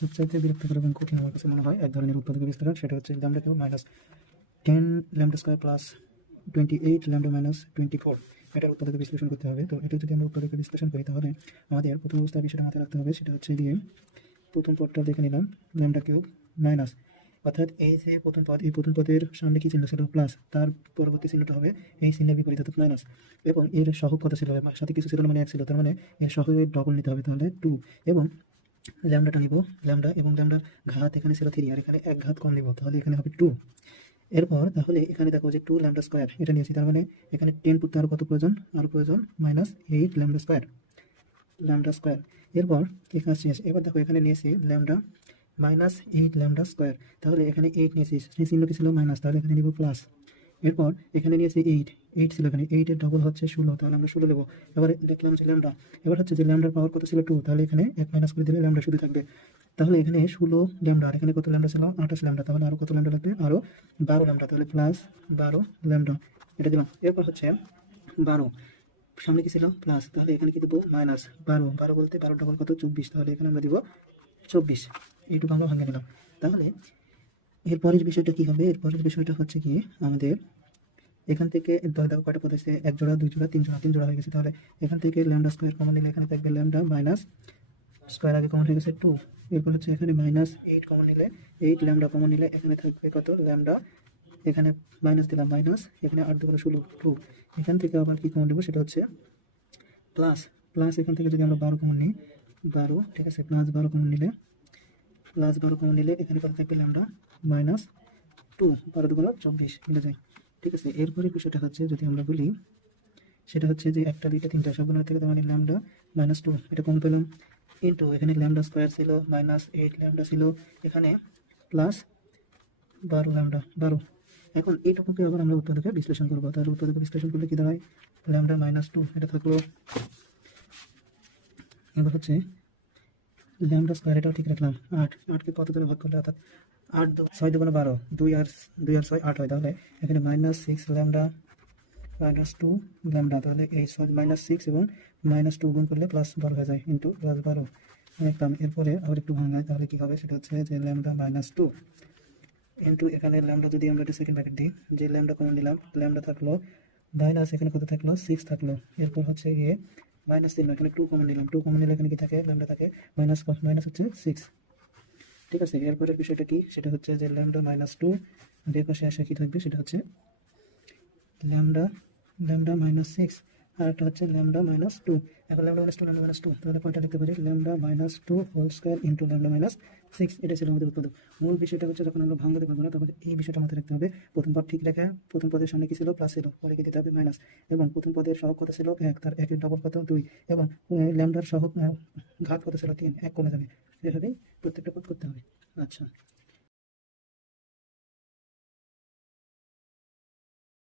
সবচাইতে বিরক্তিকর এবং কঠিন আমার কাছে মনে হয় এক ধরনের উৎপাদক বিশ্লেষণ সেটা হচ্ছে lambda cube minus ten lambda square plus twenty eight lambda minus twenty four. এটার উৎপাদক বিশ্লেষণ করতে হবে। তো এটা যদি আমরা উৎপাদক বিশ্লেষণ করি তাহলে আমাদের প্রথম অবস্থায় বিষয়টা মাথায় রাখতে হবে, সেটা হচ্ছে গিয়ে প্রথম পদটা দেখে নিলাম, ল্যামডা কিউব মাইনাস। অর্থাৎ এই যে প্রথম পদ, এই প্রথম পদের সামনে কি চিহ্ন ছিল? প্লাস। তার পরবর্তী চিহ্নটা হবে এই চিহ্নের বিপরীত অর্থাৎ মাইনাস। এবং এর সহগ কত ছিল? সাথে কিছু ছিল মানে এক ছিল। তার মানে এর সহগের ডবল নিতে হবে তাহলে টু এবং ল্যামডাটা নিব, ল্যামডা এবং ল্যামডার ঘাত এখানে ছিল থ্রি, আর এখানে এক ঘাত কম নিব, তাহলে এখানে হবে টু এরপর তাহলে এখানে দেখো যে টু ল্যামডা স্কোয়ার এটা নিয়েছি, তার মানে এখানে টেন করতে আরও কত প্রয়োজন? আরও প্রয়োজন minus eight lambda square lambda square এরপর কাজ শেষ এবার দেখো এখানে নিয়েছি lambda minus eight lambda square তাহলে এখানে এইট নিয়েছি চিহ্ন কি ছিল? মাইনাস তাহলে এখানে নিব প্লাস এরপর এখানে নিয়েছি এইট এইট ছিল এখানে এইটের ডবল হচ্ছে ষোলো, তাহলে আমরা ষোলো নেব এবার দেখলাম যে ল্যামডা এবার হচ্ছে যে ল্যামডার পাওয়ার কত ছিল টু তাহলে এখানে এক মাইনাস করে দিলে ল্যামডা শুধু থাকবে। তাহলে এখানে ষোলো ল্যামডা আর এখানে কত ল্যামডা ছিল? আঠাশ ল্যামডা তাহলে আরও কত ল্যামডা লাগবে? আরও বারো ল্যামডা তাহলে প্লাস বারো ল্যামডা এটা দিলাম। এরপর হচ্ছে বারো। সামনে কি ছিল? প্লাস তাহলে এখানে কি দেবো? মাইনাস বারো। বারো বলতে বারো ডবল কত? চব্বিশ। তাহলে এখানে আমরা দিব চব্বিশ। এইটুকু আমরা ভাঙে নিলাম। তাহলে এরপরের বিষয়টা কি হবে? এরপরের বিষয়টা হচ্ছে কি আমাদের এখান থেকে ধরে দেখো কয়টা পদ এক জোড়া, দুই জোড়া, তিন জোড়া তিন জোড়া হয়ে গেছে। তাহলে এখান থেকে ল্যামডা স্কোয়ার কমন নিলে এখানে থাকবে ল্যামডা মাইনাস স্কোয়ার আগে কমন হয়ে গেছে টু এরপর হচ্ছে এখানে মাইনাস এইট কমন নিলে এইট ল্যামডা কমন নিলে এখানে থাকবে কত? ল্যামডা এখানে মাইনাস দিলাম মাইনাস এখানে আট দুগুলো ষোলো টু এখান থেকে আবার কি কমন নেব? সেটা হচ্ছে প্লাস প্লাস এখান থেকে যদি আমরা বারো কমন নিই, বারো, ঠিক আছে প্লাস বারো কমন নিলে প্লাস বারো কমন নিলে এখানে কত থাকবে? ল্যামডা মাইনাস টু বারো দুগুলো চব্বিশ মিলে যায়। ঠিক আছে এরপরে বিষয়টা হচ্ছে যদি আমরা বলি, সেটা হচ্ছে যে একটা, দুইটা, তিনটা সবগুলোর থেকে মানে ল্যামডা মাইনাস টু এটা কম পেলাম। ইন্টু এখানে ল্যামডা স্কোয়ার ছিল মাইনাস এইট ল্যামডা ছিল, এখানে প্লাস বারো ল্যামডা বারো। এখন এইটুকুকে আবার আমরা উৎপাদকে বিশ্লেষণ করব। তাহলে উৎপাদকে বিশ্লেষণ করলে কি দাঁড়ায়? ল্যামডা মাইনাস টু এটা থাকল। এবার হচ্ছে ল্যামডা স্কোয়ার, এটাও ঠিক রাখলাম। আট, আটকে কত ধরে ভাগ করলে অর্থাৎ আট ছয় দুগুণ বারো, দুই আর দুই আর ছয় আট হয়। তাহলে এখানে minus six lambda minus two lambda, তাহলে এই ছয় মাইনাস সিক্স এবং মাইনাস টু গুণ করলে প্লাস বারো হয়ে যায় ইন্টু প্লাস বারো। একদম এরপরে আবার একটু ভাঙায়, তাহলে কী হবে? সেটা হচ্ছে যে ল্যামডা মাইনাস টু ইন্টু এখানে ল্যামডা, যদি আমরা একটা সেকেন্ড ব্র্যাকেট দিই, যে ল্যামডা কমন নিলাম, ল্যামডা থাকল মাইনাস এখানে কত থাকল? সিক্স থাকল। এরপর হচ্ছে গিয়ে মাইনাস তিন, এখানে টু কমন নিলাম। টু কমন নিলে এখানে কি থাকে? ল্যামডা থাকে। মাইনাস মাইনাস হচ্ছে সিক্স ঠিক আছে? এরপরের বিষয়টা কি? সেটা হচ্ছে যে ল্যামডা মাইনাস টু দুই পাশে আসে কি থাকবে? সেটা হচ্ছে ল্যামডা ল্যামডা মাইনাস সিক্স আর একটা হচ্ছে ল্যামডা মাইনাস টু এখন lambda minus two lambda minus two তাহলে কয়টা লিখতে পারি, lambda minus two whole square into lambda minus six এটা ছিল আমাদের উৎপাদক। মূল বিষয়টা হচ্ছে যখন আমরা ভাঙতে পারব না তখন এই বিষয়টা মাথায় রাখতে হবে। প্রথম পদ ঠিক রেখে, প্রথম পদের সামনে কি ছিল? প্লাস ছিল। পরে কি দিতে হবে? মাইনাস এবং প্রথম পদের সহগ কত ছিল? এক। তার একের ডবল কত? দুই। এবং ল্যামডার সহগ ঘাত কত ছিল? তিন। এক কমে যাবে। এভাবেই প্রত্যেকটা পদ করতে হবে। আচ্ছা।